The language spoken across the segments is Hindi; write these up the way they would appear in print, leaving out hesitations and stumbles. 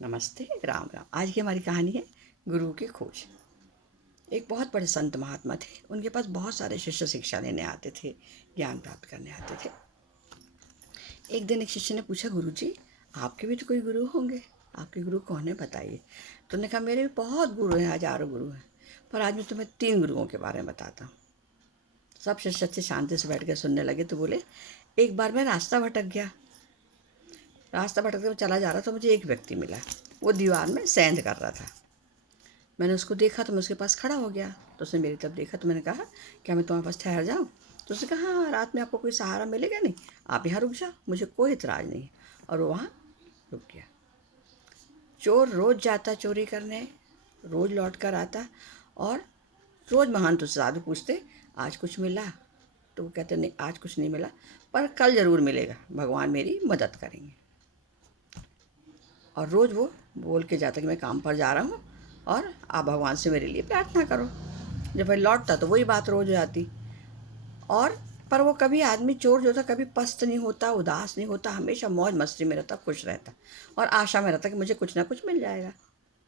नमस्ते, राम राम। आज की हमारी कहानी है गुरु की खोज। एक बहुत बड़े संत महात्मा थे। उनके पास बहुत सारे शिष्य शिक्षा लेने आते थे, ज्ञान प्राप्त करने आते थे। एक दिन एक शिष्य ने पूछा, गुरु जी, आपके भी तो कोई गुरु होंगे, आपके गुरु कौन है बताइए। तो उन्होंने कहा, मेरे भी बहुत गुरु हैं, हजारों गुरु हैं, पर आज मैं तुम्हें 3 गुरुओं के बारे में बताता हूँ। सब शिष्य अच्छे शांति से बैठ के सुनने लगे। तो बोले, एक बार मैं रास्ता भटक गया। रास्ता भटकते हुए चला जा रहा था, मुझे एक व्यक्ति मिला। वो दीवार में सेंध कर रहा था। मैंने उसको देखा तो मैं उसके पास खड़ा हो गया। तो उसने मेरी तरफ देखा तो मैंने कहा, क्या मैं तुम्हारे पास ठहर जाऊँ? तो उसने कहा, हाँ, रात में आपको कोई सहारा मिलेगा नहीं, आप यहाँ रुक जाओ, मुझे कोई इतराज़ नहीं। और वो वहाँ रुक गया। चोर रोज़ जाता चोरी करने, रोज़ लौट कर आता, और रोज़ महंत उससे साधु पूछते, आज कुछ मिला? तो वो कहते, नहीं, आज कुछ नहीं मिला, पर कल ज़रूर मिलेगा, भगवान मेरी मदद करेंगे। और रोज़ वो बोल के जाता कि मैं काम पर जा रहा हूँ और आप भगवान से मेरे लिए प्रार्थना करो। जब भाई लौटता तो वही बात रोज हो जाती। और पर वो कभी आदमी चोर जो था कभी पस्त नहीं होता, उदास नहीं होता, हमेशा मौज मस्ती में रहता, खुश रहता और आशा में रहता कि मुझे कुछ ना कुछ मिल जाएगा,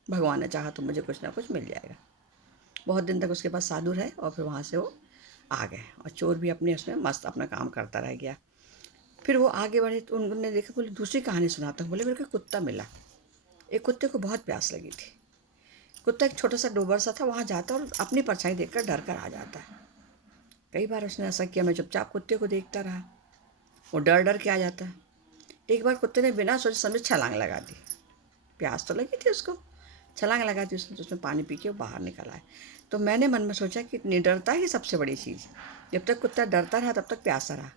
भगवान ने चाहा तो मुझे कुछ ना कुछ मिल जाएगा। बहुत दिन तक उसके पास साधु रहे और फिर वहाँ से वो आ गए और चोर भी अपने उसमें मस्त अपना काम करता रह गया। फिर वो आगे बढ़े तो उन्होंने देखा, बोले दूसरी कहानी सुनाता हूँ। बोले, मेरे को कुत्ता मिला। एक कुत्ते को बहुत प्यास लगी थी। कुत्ता एक छोटा सा डोबर सा था, वहाँ जाता और अपनी परछाई देखकर डर कर आ जाता है। कई बार उसने ऐसा किया, मैं चुपचाप कुत्ते को देखता रहा, वो डर डर के आ जाता है। एक बार कुत्ते ने बिना सोचे समझे छलांग लगा दी। प्यास तो लगी थी उसको, छलांग लगा दी उसने, तो उसने पानी पी के बाहर निकल आए। तो मैंने मन में सोचा कि निडरता ही सबसे बड़ी चीज़। जब तक कुत्ता डरता रहा तब तक प्यासा रहा।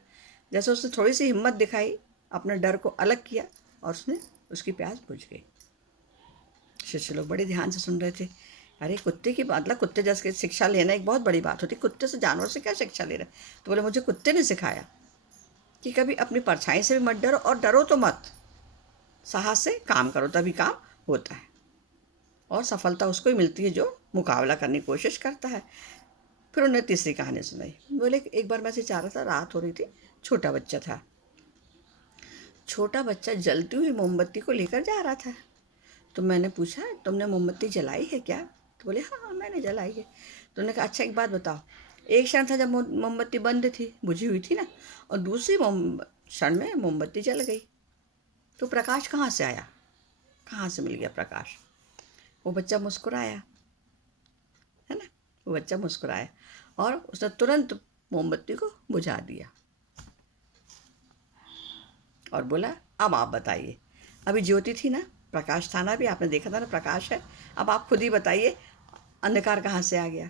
जैसे उसने थोड़ी सी हिम्मत दिखाई, अपने डर को अलग किया और उसने उसकी प्यास बुझ गई। शिष्य लोग बड़े ध्यान से सुन रहे थे। अरे कुत्ते की मतलब कुत्ते जैसे शिक्षा लेना एक बहुत बड़ी बात होती, कुत्ते से जानवर से क्या शिक्षा ले रहे? तो बोले, मुझे कुत्ते ने सिखाया कि कभी अपनी परछाई से भी मत डरो और डरो तो मत, साहस से काम करो, तभी काम होता है और सफलता उसको ही मिलती है जो मुकाबला करने की कोशिश करता है। फिर उन्हें तीसरी कहानी सुनाई। बोले, एक बार मैं ऐसे जा रहा था, रात हो रही थी, छोटा बच्चा था। छोटा बच्चा जलती हुई मोमबत्ती को लेकर जा रहा था। तो मैंने पूछा, तुमने मोमबत्ती जलाई है क्या? तो बोले, हाँ हाँ, मैंने जलाई है। तो उन्होंने कहा, अच्छा एक बात बताओ, एक क्षण था जब मोमबत्ती बंद थी, बुझी हुई थी ना, और दूसरी क्षण में मोमबत्ती जल गई, तो प्रकाश कहाँ से आया, कहाँ से मिल गया प्रकाश? वो बच्चा मुस्कुराया, है ना, वो बच्चा मुस्कुराया और उसने तुरंत मोमबत्ती को बुझा दिया और बोला, अब आप बताइए, अभी ज्योति थी ना, प्रकाश था ना, अभी आपने देखा था ना प्रकाश है, अब आप खुद ही बताइए अंधकार कहाँ से आ गया?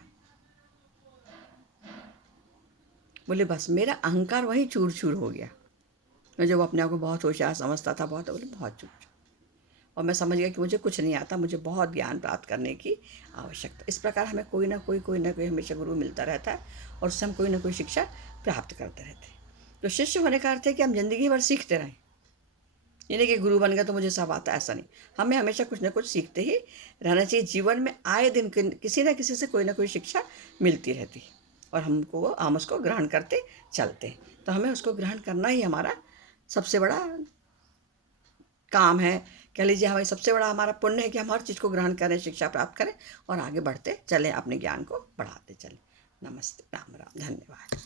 बोले, बस मेरा अहंकार वहीं चूर चूर हो गया। मैं जब अपने आप को बहुत होशियार समझता था, बहुत, बोले बहुत चूर चूर, और मैं समझ गया कि मुझे कुछ नहीं आता, मुझे बहुत ज्ञान प्राप्त करने की आवश्यकता। इस प्रकार हमें कोई ना कोई हमेशा गुरु मिलता रहता है और उससे हम कोई ना कोई शिक्षा प्राप्त करते रहते हैं। तो शिष्य होने का अर्थ है कि हम जिंदगी भर सीखते रहें। ये नहीं कि गुरु बन गया तो मुझे सब आता, ऐसा नहीं। हमें हमेशा कुछ ना कुछ सीखते ही रहना चाहिए। जीवन में आए दिन किसी न किसी से कोई ना कोई शिक्षा मिलती रहती है और हम उसको ग्रहण करते चलते हैं। तो हमें उसको ग्रहण करना ही हमारा सबसे बड़ा काम है। कह लीजिए, हमारी सबसे बड़ा हमारा पुण्य है कि हम हर चीज़ को ग्रहण करें, शिक्षा प्राप्त करें और आगे बढ़ते चलें, अपने ज्ञान को बढ़ाते चलें। नमस्ते, राम राम, धन्यवाद।